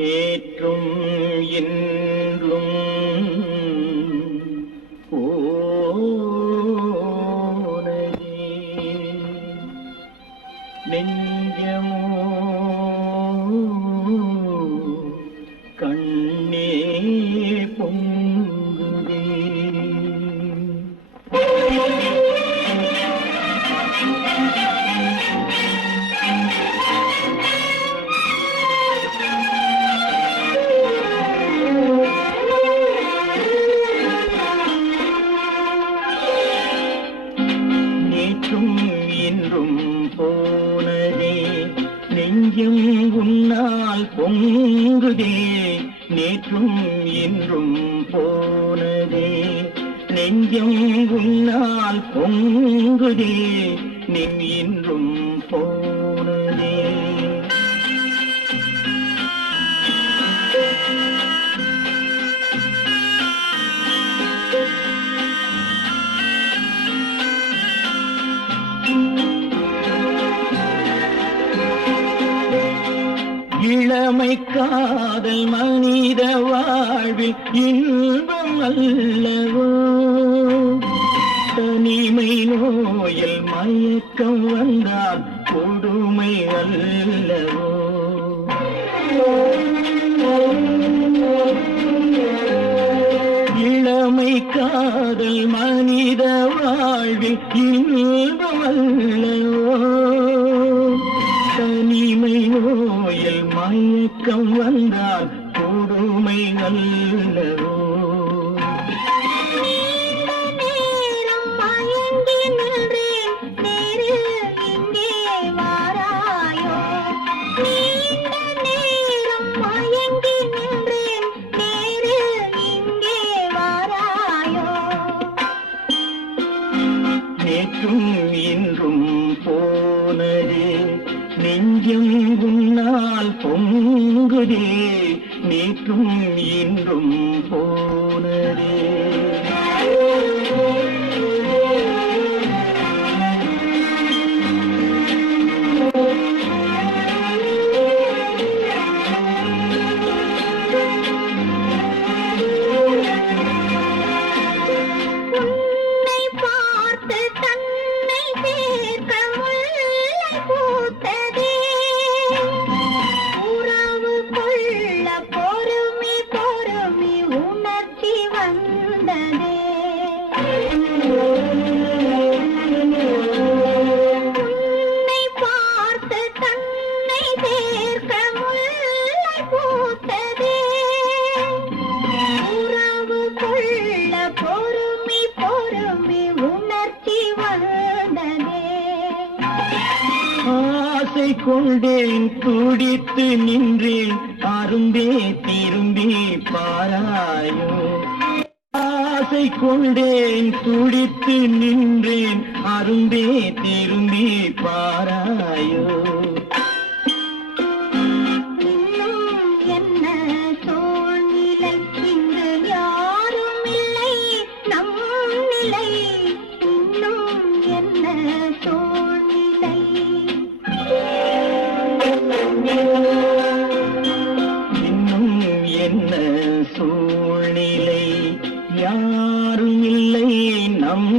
நேற்றும் என்றும் இன்றும் போனதே. நெஞ்சம் உன்னால் பொங்குதே. நேற்றும் இன்றும் போனதே. நெஞ்சம் உன்னால் பொங்குதே. நின் இன்றும் இளமை காதல் மனித வாழ்வில் இன்பம் அல்லவோ? தனிமை நோயில் மயக்கம் வந்தால் கொடுமை அல்லவோ? இளமை காதல் மனித வாழ்வில் இன்பம் அல்லவோ? நோயில் மயக்கம் வந்தால் கொடுமை அல்லவோ நேரம் பொங்குதே நீக்கும் இன்றும் போனதே. ஆசை கொண்டேன் துடித்து நின்றேன் அரும்பே திரும்பி பாராயோ. ஆசை கொண்டேன் துடித்து நின்றேன் அரும்பே திரும்பி பாராயோ. இன்னும் என்ன சூழ்நிலை சூழ்நிலை யாரும் இல்லை நம்